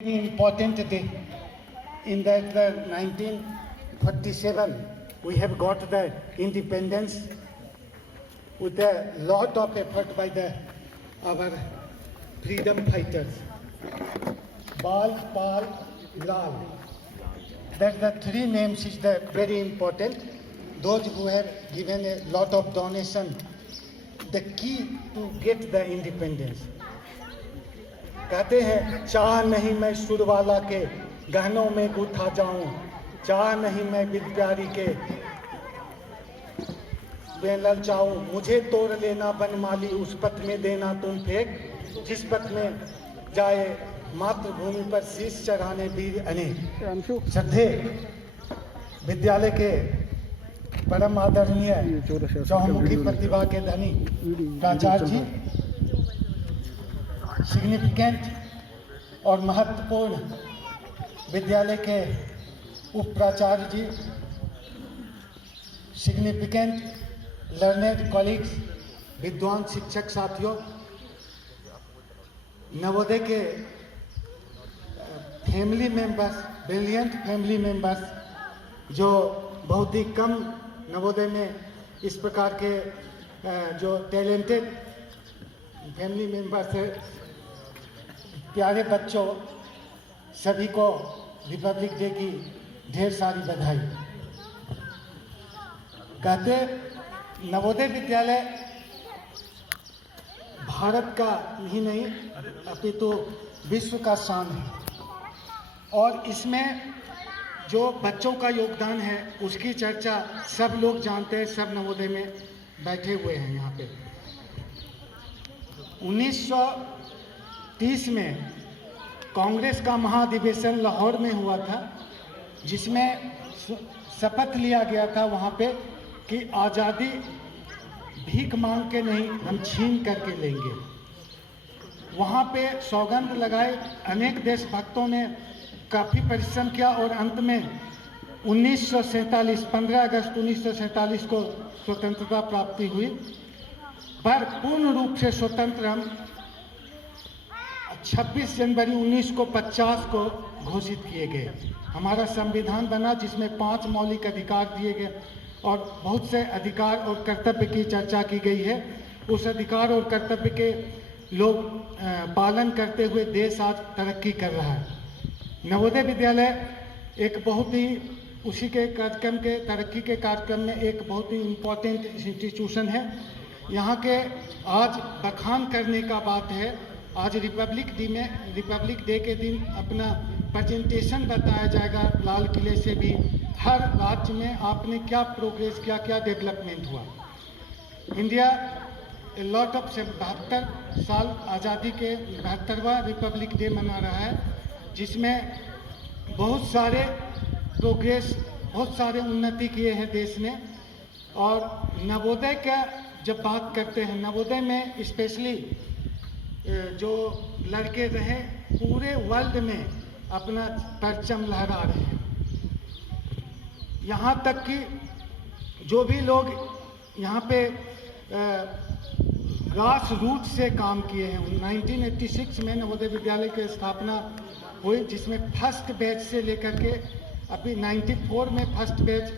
Very important day. In that the 1947, we have got the independence with a lot of effort by our freedom fighters. Bal, Pal, Lal. That the three names is the very important. Those who have given a lot of donation, the key to get the independence. कहते हैं चाह नहीं मैं सुर वाला के गहनों में गुथा जाऊं, चाह नहीं मैं विद्यारी के बेलल जाऊं, मुझे तोड़ लेना बनमाली उस पथ में देना तुम फेंक जिस पथ में जाए मातृभूमि पर शीश चढ़ाने वीर अनेक। श्रद्धे विद्यालय के परम आदरणीय चौमुखी प्रतिभा के धनी प्राचार्य जी, सिग्निफिकेंट और महत्वपूर्ण विद्यालय के उप प्राचार्य जी, सिग्निफिकेंट लर्नेड कॉलीग्स, विद्वान शिक्षक साथियों, नवोदय के family members, brilliant family members, जो बहुत ही कम नवोदय में इस प्रकार के जो टैलेंटेड फैमिली मेंबर्स है, प्यारे बच्चों, सभी को रिपब्लिक डे की ढेर सारी बधाई। कहते नवोदय विद्यालय भारत का ही नहीं अपितु विश्व का शान है और इसमें जो बच्चों का योगदान है उसकी चर्चा सब लोग जानते हैं, सब नवोदय में बैठे हुए हैं। यहाँ पे 1930 में कांग्रेस का महाधिवेशन लाहौर में हुआ था, जिसमें शपथ लिया गया था वहाँ पे कि आज़ादी भीख मांग के नहीं, हम छीन करके लेंगे। वहाँ पे सौगंध लगाए, अनेक देशभक्तों ने काफ़ी परिश्रम किया और अंत में 1947 15 अगस्त 1947 को स्वतंत्रता प्राप्ति हुई। पर पूर्ण रूप से स्वतंत्र हम 26 जनवरी 1950 को घोषित किए गए। हमारा संविधान बना जिसमें 5 मौलिक अधिकार दिए गए और बहुत से अधिकार और कर्तव्य की चर्चा की गई है। उस अधिकार और कर्तव्य के लोग पालन करते हुए देश आज तरक्की कर रहा है। नवोदय विद्यालय एक बहुत ही उसी के कार्यक्रम के तरक्की के कार्यक्रम में एक बहुत ही इम्पोर्टेंट इंस्टीट्यूशन है। यहाँ के आज बखान करने का बात है। आज रिपब्लिक डे के दिन अपना प्रेजेंटेशन बताया जाएगा लाल किले से भी, हर राज्य में आपने क्या प्रोग्रेस किया, क्या डेवलपमेंट हुआ। इंडिया लॉट ऑफ 72 साल आज़ादी के 72वां रिपब्लिक डे मना रहा है, जिसमें बहुत सारे प्रोग्रेस, बहुत सारे उन्नति किए हैं देश ने। और नवोदय का जब बात करते हैं, नवोदय में स्पेशली जो लड़के रहे पूरे वर्ल्ड में अपना परचम लहरा रहे हैं। यहाँ तक कि जो भी लोग यहाँ पे ग्रास रूट से काम किए हैं, 1986 में नवोदय विद्यालय की स्थापना हुई, जिसमें फर्स्ट बैच से लेकर के अभी 94 में फर्स्ट बैच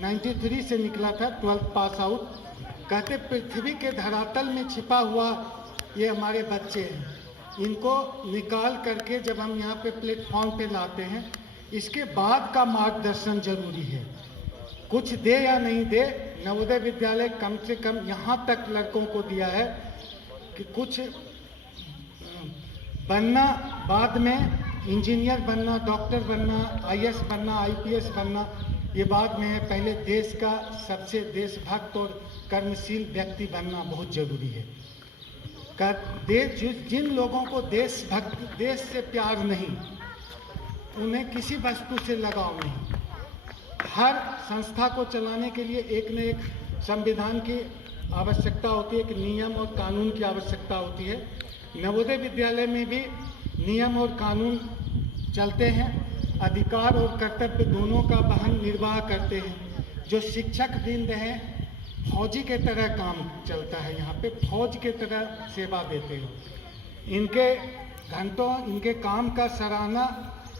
93 से निकला था, 12th पास आउट। कहते पृथ्वी के धरातल में छिपा हुआ ये हमारे बच्चे हैं, इनको निकाल करके जब हम यहाँ पे प्लेटफॉर्म पे लाते हैं, इसके बाद का मार्गदर्शन जरूरी है। कुछ दे या नहीं दे, नवोदय विद्यालय कम से कम यहाँ तक लड़कों को दिया है कि कुछ बनना, बाद में इंजीनियर बनना, डॉक्टर बनना, IAS बनना, IPS बनना, ये बाद में है। पहले देश का सबसे देशभक्त और कर्मशील व्यक्ति बनना बहुत जरूरी है। जिन लोगों को देश से प्यार नहीं, उन्हें किसी वस्तु से लगाव नहीं। हर संस्था को चलाने के लिए एक न एक संविधान की आवश्यकता होती है, एक नियम और कानून की आवश्यकता होती है। नवोदय विद्यालय में भी नियम और कानून चलते हैं, अधिकार और कर्तव्य दोनों का वहन निर्वाह करते हैं। जो शिक्षक वृंद हैं, फौजी के तरह काम चलता है, यहाँ पे फौज के तरह सेवा देते हैं। इनके घंटों इनके काम का सराहना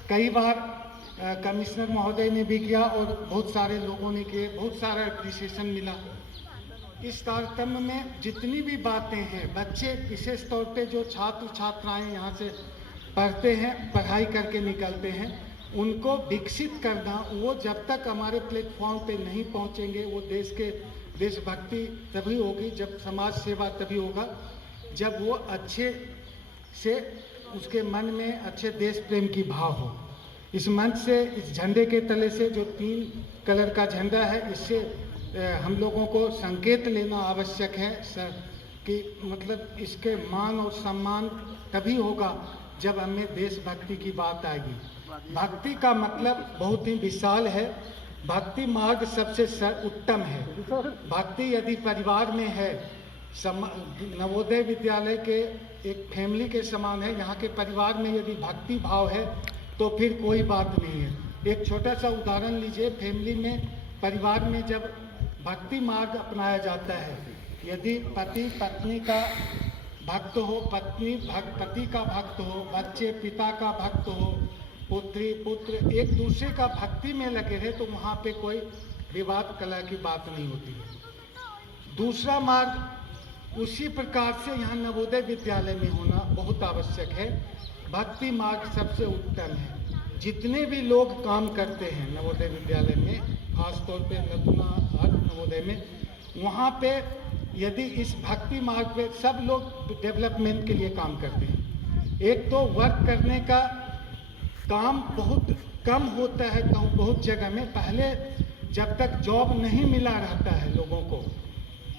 कई बार कमिश्नर महोदय ने भी किया और बहुत सारे लोगों ने किए, बहुत सारा अप्रिसिएशन मिला। इस तारतम्य में जितनी भी बातें हैं, बच्चे विशेष तौर पे जो छात्र छात्राएं यहाँ से पढ़ते हैं, पढ़ाई करके निकलते हैं, उनको विकसित करना, वो जब तक हमारे प्लेटफॉर्म पे नहीं पहुँचेंगे, वो देशभक्ति तभी होगी, जब समाज सेवा तभी होगा, जब वो अच्छे से उसके मन में अच्छे देश प्रेम की भाव हो। इस मंच से, इस झंडे के तले से, जो 3 कलर का झंडा है, इससे हम लोगों को संकेत लेना आवश्यक है कि मतलब इसके मान और सम्मान तभी होगा जब हमें देशभक्ति की बात आएगी। भक्ति का मतलब बहुत ही विशाल है। भक्ति मार्ग सबसे उत्तम है। भक्ति यदि परिवार में है, नवोदय विद्यालय के एक फैमिली के समान है, यहाँ के परिवार में यदि भक्ति भाव है तो फिर कोई बात नहीं है। एक छोटा सा उदाहरण लीजिए, फैमिली में, परिवार में जब भक्ति मार्ग अपनाया जाता है, यदि पति पत्नी का भक्त हो, पत्नी पति का भक्त हो, बच्चे पिता का भक्त हो, पुत्री पुत्र एक दूसरे का भक्ति में लगे रहे, तो वहाँ पे कोई विवाद कला की बात नहीं होती है। दूसरा मार्ग उसी प्रकार से यहाँ नवोदय विद्यालय में होना बहुत आवश्यक है। भक्ति मार्ग सबसे उत्तम है। जितने भी लोग काम करते हैं नवोदय विद्यालय में, खासतौर पे लतुना नवोदय में, वहाँ पे यदि इस भक्ति मार्ग पे सब लोग डेवलपमेंट के लिए काम करते हैं। एक तो वर्क करने का काम बहुत कम होता है, बहुत जगह में। पहले जब तक जॉब नहीं मिला रहता है लोगों को,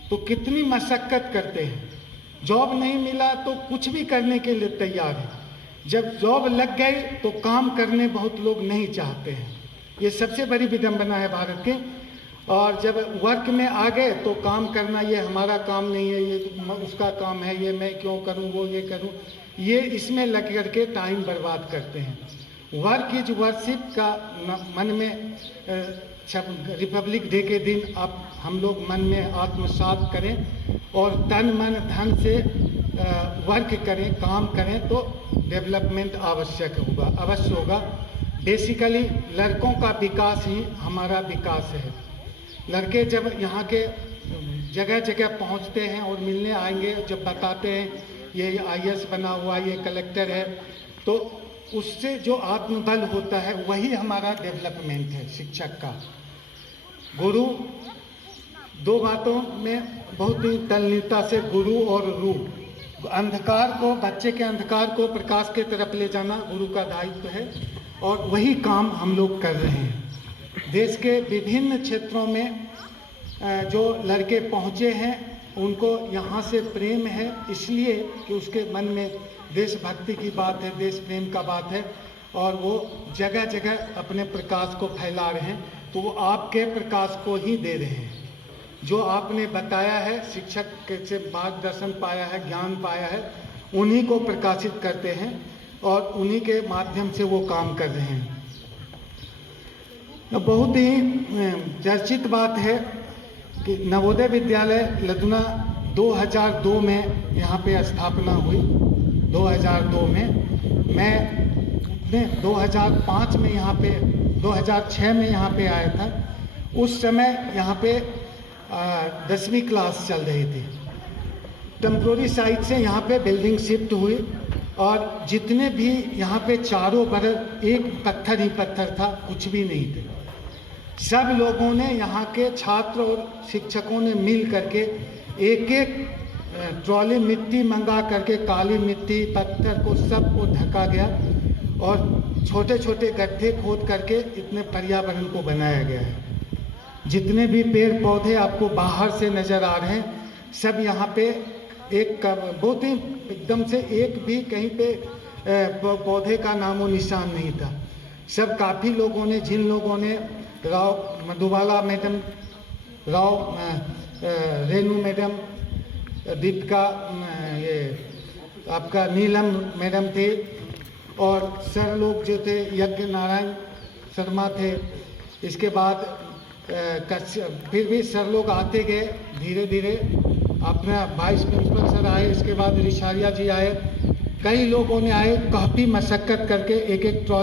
तो कितनी मशक्कत करते हैं। जॉब नहीं मिला तो कुछ भी करने के लिए तैयार है। जब जॉब लग गई तो काम करने बहुत लोग नहीं चाहते हैं। ये सबसे बड़ी विडंबना है भारत की। और जब वर्क में आ गए तो काम करना, ये हमारा काम नहीं है, ये उसका काम है, ये मैं क्यों करूं, वो ये करूं, ये इसमें लग करके टाइम बर्बाद करते हैं। वर्क इज वर्शिप का मन में रिपब्लिक डे के दिन आप हम लोग मन में आत्मसात करें और तन मन धन से वर्क करें, काम करें, तो डेवलपमेंट आवश्यक होगा, अवश्य होगा। बेसिकली लड़कों का विकास ही हमारा विकास है। लड़के जब यहाँ के जगह जगह पहुँचते हैं और मिलने आएंगे, जब बताते हैं ये IAS बना हुआ, ये कलेक्टर है, तो उससे जो आत्मबल होता है वही हमारा डेवलपमेंट है। शिक्षक का गुरु, 2 बातों में बहुत ही तल्लीनता से, गुरु और रूप। अंधकार को, बच्चे के अंधकार को प्रकाश के तरफ ले जाना गुरु का दायित्व है, और वही काम हम लोग कर रहे हैं। देश के विभिन्न क्षेत्रों में जो लड़के पहुँचे हैं, उनको यहाँ से प्रेम है, इसलिए कि उसके मन में देशभक्ति की बात है, देश प्रेम का बात है, और वो जगह जगह अपने प्रकाश को फैला रहे हैं। तो वो आपके प्रकाश को ही दे रहे हैं। जो आपने बताया है, शिक्षक से मार्गदर्शन पाया है, ज्ञान पाया है, उन्हीं को प्रकाशित करते हैं और उन्हीं के माध्यम से वो काम कर रहे हैं। बहुत ही चर्चित बात है कि नवोदय विद्यालय लदुना 2002 में यहाँ पे स्थापना हुई। 2002 में मैं 2005 में यहाँ पे, 2006 में यहाँ पे आया था। उस समय यहाँ पे 10वीं क्लास चल रही थी। टेम्प्रोरी साइट से यहाँ पे बिल्डिंग शिफ्ट हुई और जितने भी यहाँ पे चारों बगल एक पत्थर ही पत्थर था, कुछ भी नहीं थे। सब लोगों ने, यहाँ के छात्र और शिक्षकों ने मिल करके एक एक ट्रॉली मिट्टी मंगा करके, काली मिट्टी पत्थर को सबको ढका गया और छोटे छोटे गड्ढे खोद करके इतने पर्यावरण को बनाया गया है। जितने भी पेड़ पौधे आपको बाहर से नज़र आ रहे हैं, सब यहाँ पे एक बहुत ही एकदम से एक भी कहीं पे पौधे का नामो निशान नहीं था। सब काफ़ी लोगों ने, जिन लोगों ने राव मधुबाला मैडम, राव रेनू मैडम, दीपिका, ये आपका नीलम मैडम थे, और सर लोग जो थे यज्ञ नारायण शर्मा थे। इसके बाद फिर भी सर लोग आते गए धीरे धीरे। अपना वाइस प्रिंसिपल सर आए, इसके बाद रिशारिया जी आए, कई लोगों ने आए काफ़ी मशक्क़त करके एक एक ट्रॉली